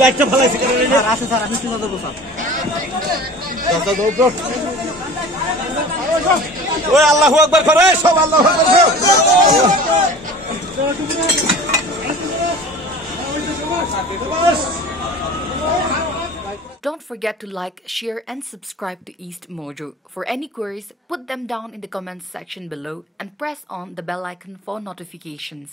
লাইটটা ফালাইছি কেন রে? স্যার আছে স্যার, আমি তুলে দেবো স্যার। দাদা দাও। ওই আল্লাহু আকবার করে, সব আল্লাহু আকবার করো। Don't forget to like, share and subscribe to East Mojo. For any queries, put them down in the comments section below and press on the bell icon for notifications.